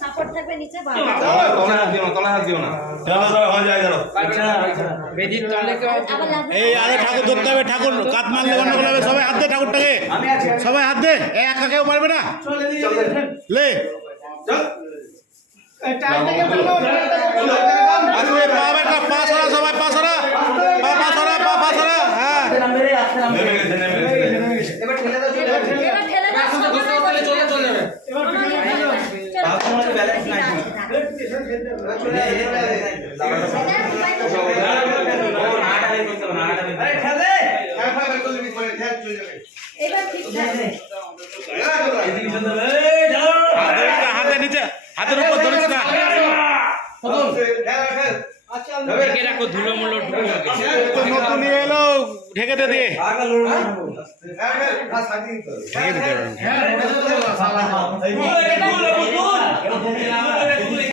Support থাকবে নিচে এই আরে ঠাকুর ধরতে হবে, ঠাকুর কাত মারলে গন্ডগোল হবে। সবাই হাত দে ঠাকুরটাকে, সবাই হাত দে। একা কেউ পারবে না, লে পা সরা, সবাই পা সরা, পা সরা, পা সরা। হ্যাঁ হাতে নিচে, হাতের উপর ধরিস না। নতুন নিয়ে এলো, ঢেকে দে দিয়ে ঢেকে দিতে